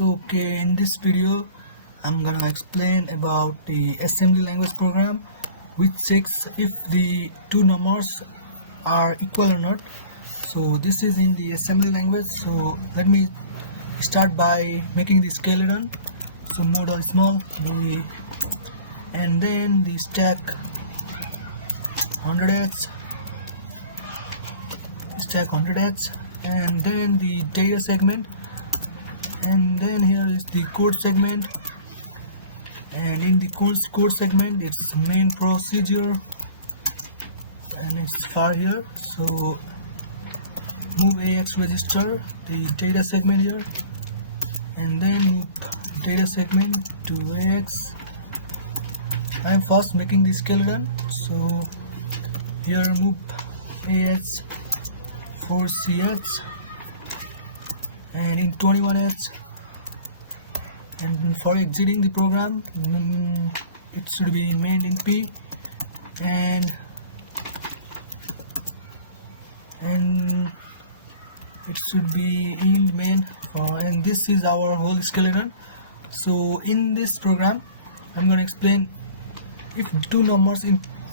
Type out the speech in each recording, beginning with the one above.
Okay, in this video I'm gonna explain about the assembly language program which checks if the two numbers are equal or not. So this is in the assembly language. So let me start by making the skeleton. So model small, and then the stack 100x, and then the data segment, and then here is the code segment, and in the code segment it's main procedure and it's far here. So move AX register, the data segment here, and then move data segment to AX. I am first making the skeleton, so here move AX 4CX and in 21H, and for exiting the program it should be main in P, and it should be in main, and this is our whole skeleton. So in this program I'm going to explain if two numbers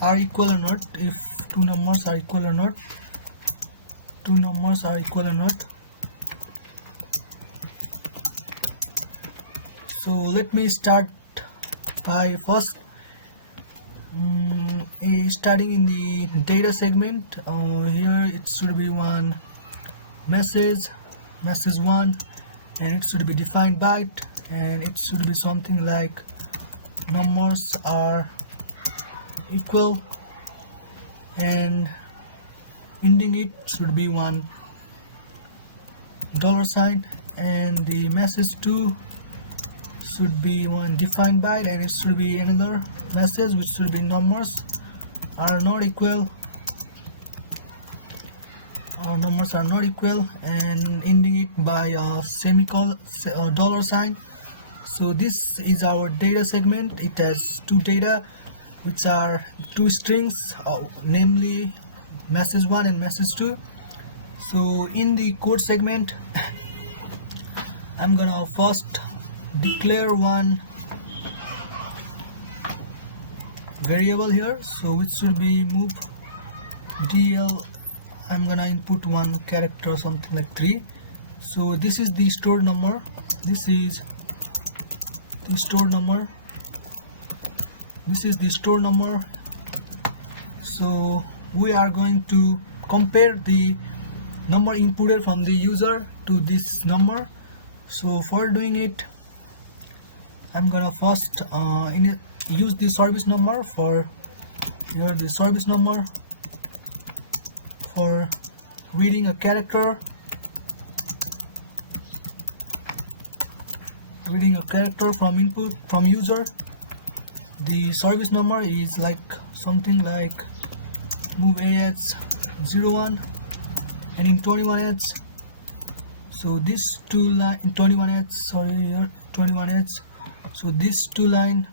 are equal or not, if two numbers are equal or not. So let me start by first starting in the data segment. Here it should be one message 1, and it should be defined byte, and it should be something like numbers are equal, and ending it should be one $, and the message 2 should be one defined byte, and it should be another message which should be numbers are not equal, and ending it by a semicolon or $. So this is our data segment. It has two data which are two strings, namely message 1 and message 2. So in the code segment I'm gonna first declare one variable here, so which should be move DL. I'm gonna input one character, something like 3. So this is the stored number, this is the stored number. So we are going to compare the number inputted from the user to this number. So for doing it I'm gonna first use the service number for here, the service number for reading a character, from input from user. The service number is like something like move AX 01, and in 21H, so this two line in 21H, so this two line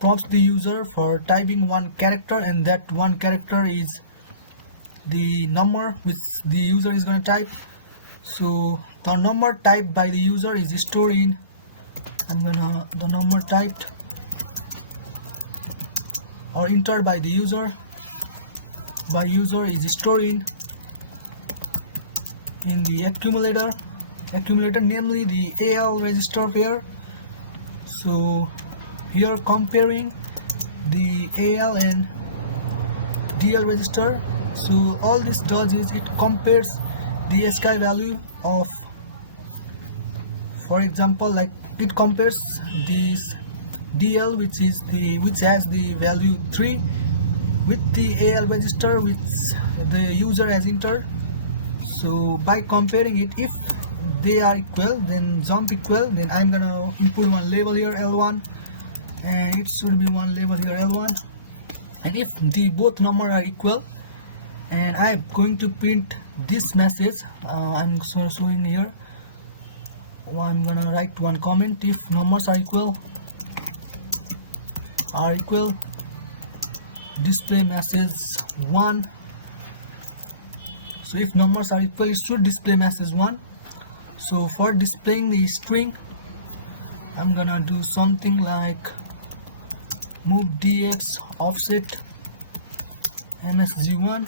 prompts the user for typing one character, and that one character is the number which the user is going to type. So the number typed by the user is stored in, the number typed or entered by the user is stored in the accumulator, namely the AL register pair. So here comparing the AL and DL register, so all this does is it compares the ASCII value of, for example, like it compares this DL which has the value 3 with the AL register which the user has entered. So by comparing it, if they are equal, then jump equal, then I'm gonna input one label here L1, and it should be one label here L1, and if the both numbers are equal, and I'm going to print this message, I'm showing here. I'm gonna write one comment: if numbers are equal, display message 1. So if numbers are equal, it should display message 1. So for displaying the string, I'm gonna do something like move dx offset msg1.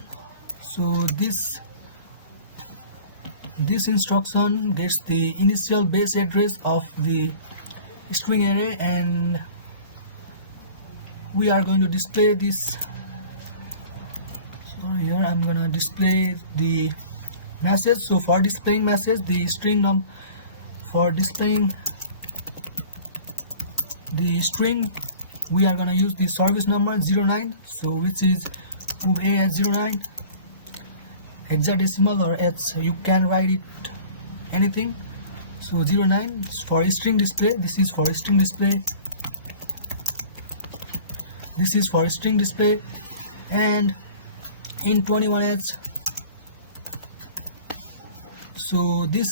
So this instruction gets the initial base address of the string array, and we are going to display this. So here I'm gonna display the message. So for displaying message, the string for displaying the string, we are gonna use the service number 09, so which is move a at 09 hexadecimal, or as you can write it anything. So 09 for string display. This is for string display. This is for string display. And in 21h, so this,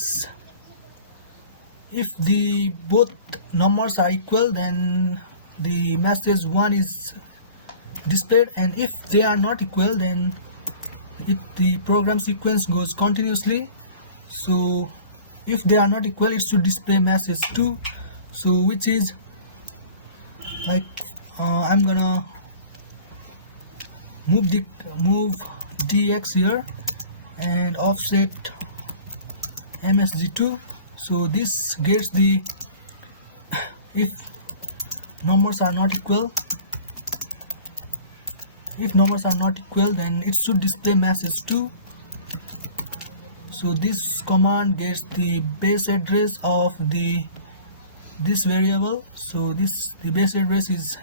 if the both numbers are equal, then the message 1 is displayed, and if they are not equal, then the program sequence goes continuously. So if they are not equal, it should display message 2, so which is like I'm gonna move dx here and offset msg2. So this gets the, if numbers are not equal, then it should display message 2. So this command gets the base address of this variable. So the base address is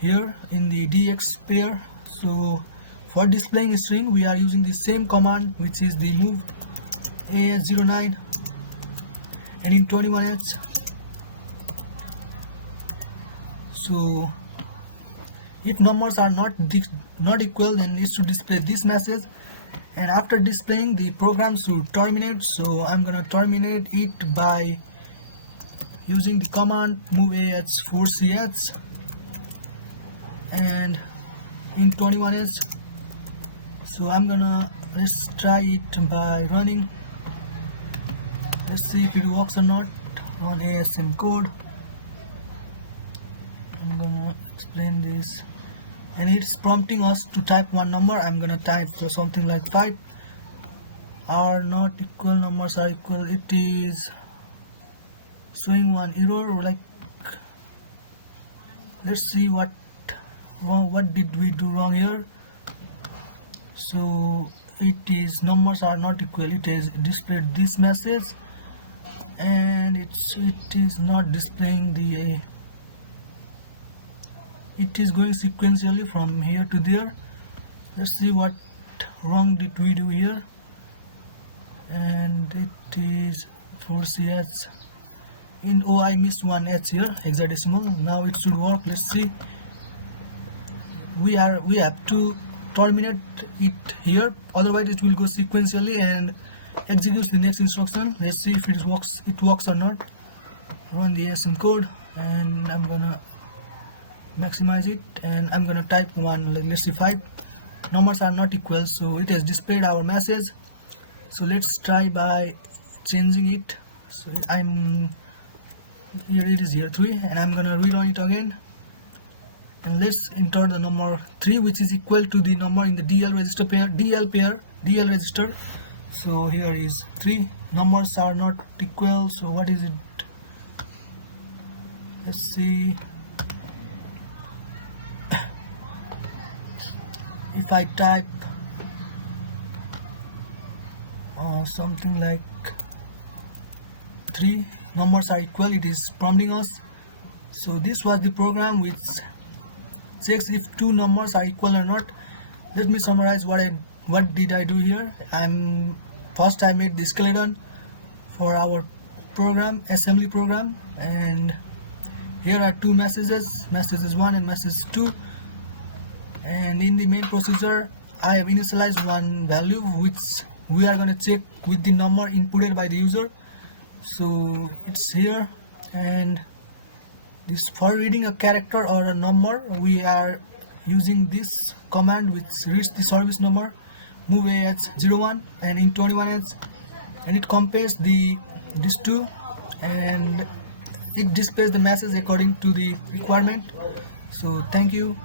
here in the dx pair. So for displaying a string, we are using the same command, which is the move a at 09, and in 21h. So if numbers are not equal, then it should display this message, and after displaying, the program should terminate. So I'm gonna terminate it by using the command move a at 4ch, and in 21h. So let's try it by running. Let's see if it works or not. On ASM code, I'm gonna explain this, and it's prompting us to type one number. I'm gonna type something like 5. Are not equal, numbers are equal. It is showing one error. Like, let's see what did we do wrong here. So it is numbers are not equal. It is displayed this message, and it is not displaying the it is going sequentially from here to there. Let's see what wrong did we do here, and it is 4ch. I missed one h here, hexadecimal. Now it should work. Let's see. We have to terminate it here, otherwise it will go sequentially and executes the next instruction. Let's see if it works or not. Run the ASM code, and I'm gonna maximize it, and I'm gonna type 1, like let's see 5. Numbers are not equal, so it has displayed our message. So let's try by changing it. So here it is here 3, and I'm gonna rerun it again, and let's enter the number 3, which is equal to the number in the DL register. So here is 3. Numbers are not equal, so what is it? Let's see. If I type something like 3, numbers are equal, it is prompting us. So this was the program which checks if two numbers are equal or not. Let me summarize what did I do here. First I made the skeleton for our program, assembly program, and here are two messages, messages 1 and message 2. And in the main procedure, I have initialized one value which we are going to check with the number inputted by the user. So it's here, and this for reading a character or a number, we are using this command which reads the service number move a at 01, and in 21h. and it compares these two, and it displays the message according to the requirement. So thank you.